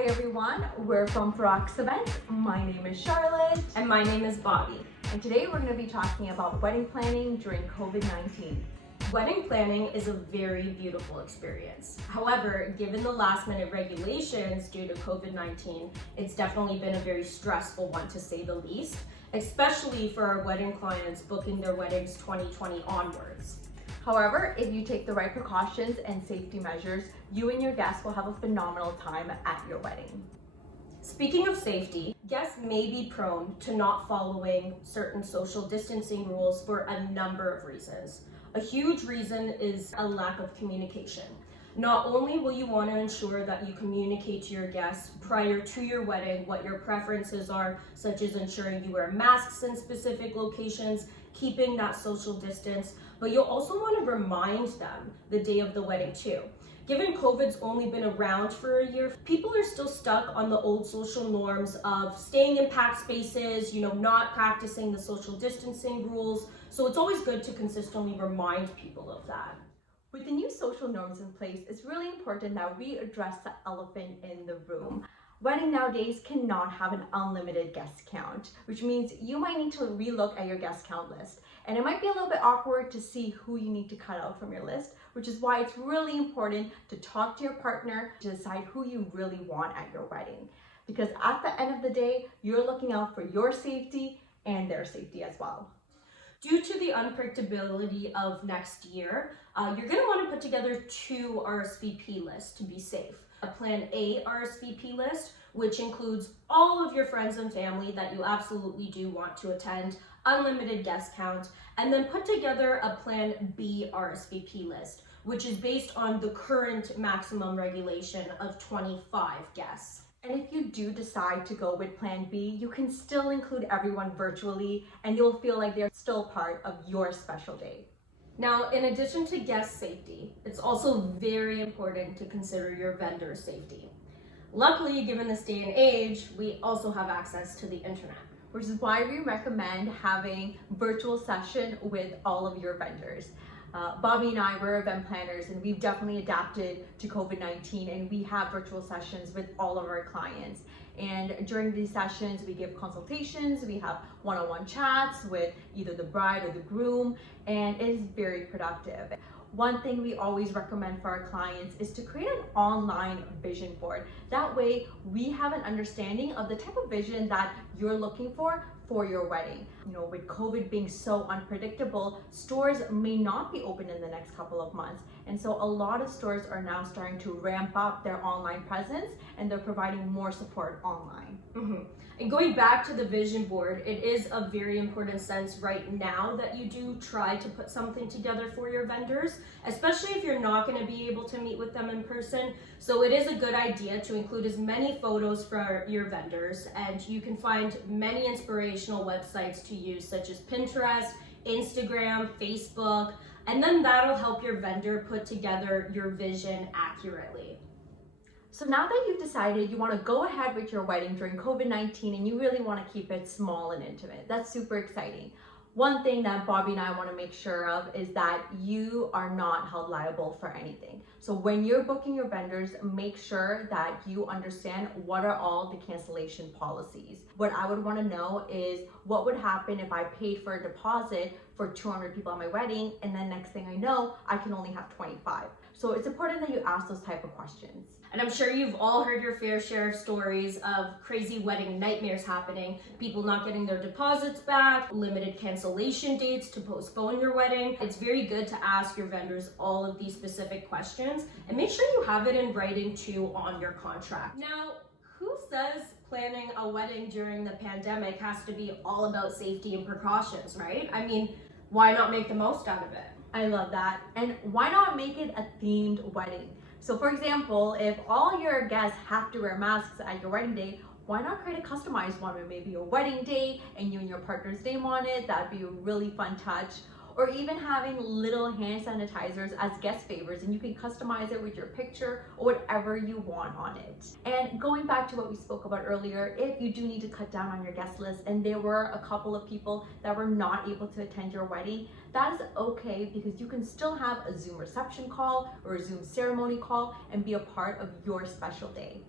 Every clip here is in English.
Hi everyone, we're from Frox Events. My name is Charlotte. And my name is Bobby. And today we're going to be talking about wedding planning during COVID-19. Wedding planning is a very beautiful experience. However, given the last minute regulations due to COVID-19, it's definitely been a very stressful one to say the least, especially for our wedding clients booking their weddings 2020 onwards. However, if you take the right precautions and safety measures, you and your guests will have a phenomenal time at your wedding. Speaking of safety, guests may be prone to not following certain social distancing rules for a number of reasons. A huge reason is a lack of communication. Not only will you want to ensure that you communicate to your guests prior to your wedding what your preferences are, such as ensuring you wear masks in specific locations, keeping that social distance, but you'll also want to remind them the day of the wedding too. Given COVID's only been around for a year, people are still stuck on the old social norms of staying in packed spaces, not practicing the social distancing rules. So it's always good to consistently remind people of that. With the new social norms in place, it's really important that we address the elephant in the room. Wedding nowadays cannot have an unlimited guest count, which means you might need to relook at your guest count list. And it might be a little bit awkward to see who you need to cut out from your list, which is why it's really important to talk to your partner to decide who you really want at your wedding. Because at the end of the day, you're looking out for your safety and their safety as well. Due to the unpredictability of next year, you're going to want to put together two RSVP lists to be safe. A Plan A RSVP list, which includes all of your friends and family that you absolutely do want to attend, unlimited guest count, and then put together a Plan B RSVP list, which is based on the current maximum regulation of 25 guests. And if you do decide to go with Plan B, you can still include everyone virtually and you'll feel like they're still part of your special day. Now, in addition to guest safety, it's also very important to consider your vendor safety. Luckily, given this day and age, we also have access to the internet. Which is why we recommend having virtual session with all of your vendors. Bobby and I, we're event planners and we've definitely adapted to COVID-19 and we have virtual sessions with all of our clients. And during these sessions, we give consultations, we have one-on-one chats with either the bride or the groom, and it is very productive. One thing we always recommend for our clients is to create an online vision board. That way, we have an understanding of the type of vision that you're looking for your wedding. With COVID being so unpredictable, stores may not be open in the next couple of months. And so a lot of stores are now starting to ramp up their online presence and they're providing more support online. And going back to the vision board, it is a very important sense right now that you do try to put something together for your vendors, especially if you're not going to be able to meet with them in person. So it is a good idea to include as many photos for your vendors, and you can find many inspirational websites to use such as Pinterest, Instagram, Facebook, and then that'll help your vendor put together your vision accurately. So now that you've decided you want to go ahead with your wedding during COVID-19 and you really want to keep it small and intimate, that's super exciting. One thing that Bobby and I want to make sure of is that you are not held liable for anything. So when you're booking your vendors, make sure that you understand what are all the cancellation policies. What I would want to know is what would happen if I paid for a deposit for 200 people at my wedding and then next thing I know, I can only have 25. So it's important that you ask those type of questions. And I'm sure you've all heard your fair share of stories of crazy wedding nightmares happening, people not getting their deposits back, limited cancellation dates to postpone your wedding. It's very good to ask your vendors all of these specific questions and make sure you have it in writing too on your contract. Now, who says planning a wedding during the pandemic has to be all about safety and precautions, right? I mean, why not make the most out of it? I love that. And why not make it a themed wedding? So for example, if all your guests have to wear masks at your wedding day, why not create a customized one with maybe your wedding day and you and your partner's name on it? That'd be a really fun touch. Or even having little hand sanitizers as guest favors and you can customize it with your picture or whatever you want on it. And going back to what we spoke about earlier, if you do need to cut down on your guest list and there were a couple of people that were not able to attend your wedding, that is okay because you can still have a Zoom reception call or a Zoom ceremony call and be a part of your special day.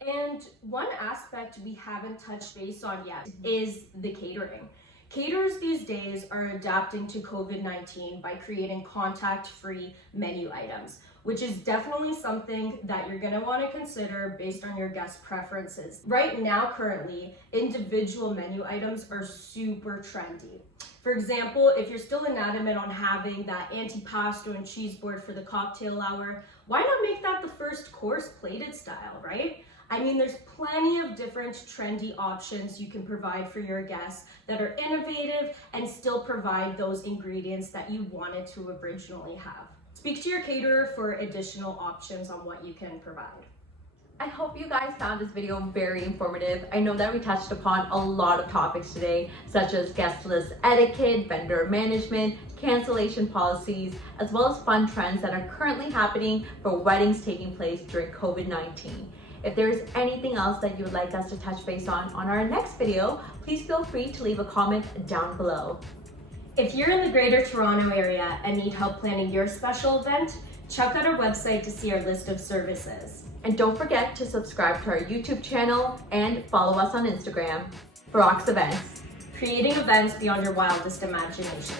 And one aspect we haven't touched base on yet is the catering. Caterers these days are adapting to COVID-19 by creating contact-free menu items, which is definitely something that you're gonna wanna consider based on your guest preferences. Right now, currently, individual menu items are super trendy. For example, if you're still adamant on having that antipasto and cheese board for the cocktail hour, why not make that the first course plated style, right? I mean, there's plenty of different trendy options you can provide for your guests that are innovative and still provide those ingredients that you wanted to originally have. Speak to your caterer for additional options on what you can provide. I hope you guys found this video very informative. I know that we touched upon a lot of topics today, such as guest list etiquette, vendor management, cancellation policies, as well as fun trends that are currently happening for weddings taking place during COVID-19. If there is anything else that you would like us to touch base on our next video, please feel free to leave a comment down below. If you're in the Greater Toronto area and need help planning your special event, check out our website to see our list of services. And don't forget to subscribe to our YouTube channel and follow us on Instagram. Ferox Events. Creating events beyond your wildest imagination.